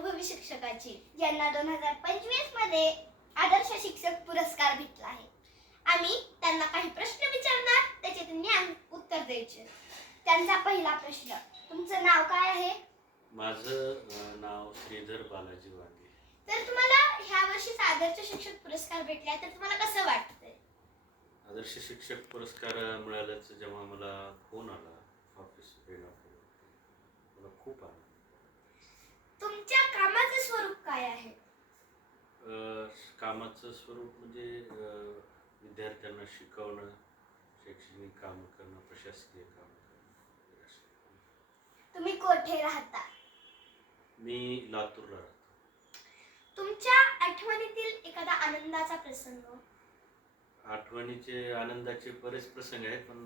अनुभवी शिक्षकाची, ज्यांना 2025 मध्ये आदर्श शिक्षक पुरस्कार भेटला आहे. आम्ही त्यांना काही प्रश्न विचारणार, त्याचे त्यांनी उत्तर द्यायचे. त्यांचा पहिला प्रश्न, तुमचं नाव काय आहे? माझं नाव श्रीधर बालाजी वांगे. तर तुम्हाला ह्या वर्षी आदर्श शिक्षक पुरस्कार भेटला, तर तुम्हाला कसं वाटतंय? आदर्श शिक्षक पुरस्कार मिळाल्याचं जेव्हा मला फोन आला ऑफिस मला खूप आनंद. तुमच्या कामाचं स्वरूप काय आहे? कामाचं स्वरूप म्हणजे विद्यार्थ्यांना शिकवणं, शैक्षणिक काम करणं, प्रशासकीय काम करणं. तुम्ही कोठे राहता? मी लातूरला राहतो. तुमच्या आठवणीतील एखादा आनंदाचा प्रसंग? आठवणीचे आनंदाचे बरेच प्रसंग आहेत, पण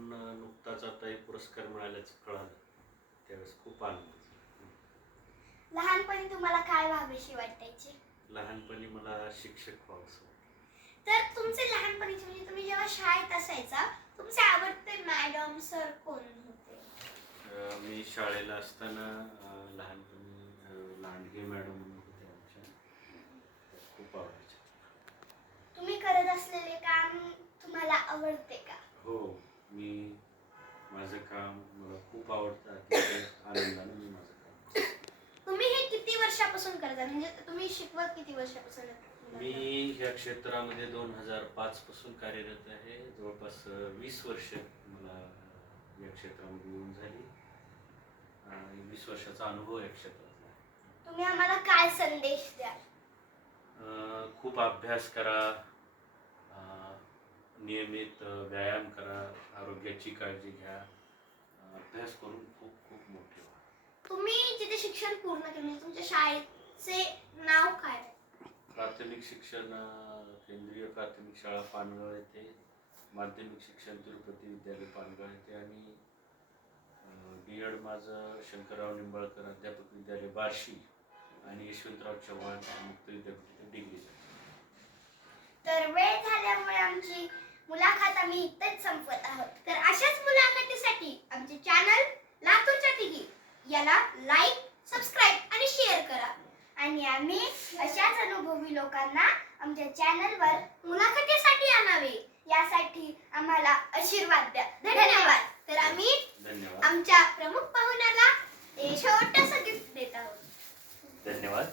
नुकताच आता एक पुरस्कार मिळाल्याचं कळालं, त्यावेळेस खूप आनंद. लहानपणी तुम्हाला काय व्हावेशी वाटायचे? लहानपणी मला शिक्षक व्हावंसं. तर तुमचे लहानपणीचे म्हणजे तुम्ही जेव्हा शाळेत असायचा, तुमचे आवडते मॅडम सर कोण होते? मी शाळेला असताना लहानपणी लांडगे मॅडम होते आमच्या, खूप आवडायचे. तुम्ही करत असलेले काम तुम्हाला आवडते का? हो, मी माझं काम मला खूप आवडतं. अतिशय आनंदाने मी माझं काम. तुम्ही हे किती वर्षापासून करता, म्हणजे तुम्ही शिकवत किती वर्षापासून? मी ह्या क्षेत्रामध्ये 2005 पासून कार्यरत आहे. जवळपास 20 वर्ष मला या क्षेत्रामध्ये येऊन झाली आणि 20 वर्षाचा अनुभव या क्षेत्रातला. तुम्ही आम्हाला काय संदेश द्याल? खूप अभ्यास करा, नियमित व्यायाम करा, आरोग्याची काळजी घ्या, अभ्यास करून खूप खूप मोठे व्हा. तुम्ही जिथे शिक्षण पूर्ण केले, म्हणजे तुमच्या शाळेचे नाव काय? प्राथमिक शिक्षण केंद्रीय प्राथमिक शाळा पानगळ येथे, माध्यमिक शिक्षण तिरुपती विद्यालय पानगळ येथे आणि B.Ed माझं शंकरराव निंबाळकर अध्यापक विद्यालय बार्शी आणि यशवंतराव चव्हाण मुक्त विद्यापीठ डिग्री. तर वेळ झाल्यामुळे आमची मुलाखत आम्ही इथेच संपवत आहोत. तर अशाच मुलाखतीसाठी आमचे चॅनल लातूरच्या तिघी याला लाईक, सबस्क्राईब आणि शेअर करा. आणि आम्ही अशाच अनुभवी लोकांना आमच्या चॅनलवर मुलाखतीसाठी आणावे, यासाठी आम्हाला आशीर्वाद द्या. धन्यवाद. तर आम्ही आमच्या प्रमुख पाहुण्याला शेवटचं गिफ्ट देत आहोत. धन्यवाद.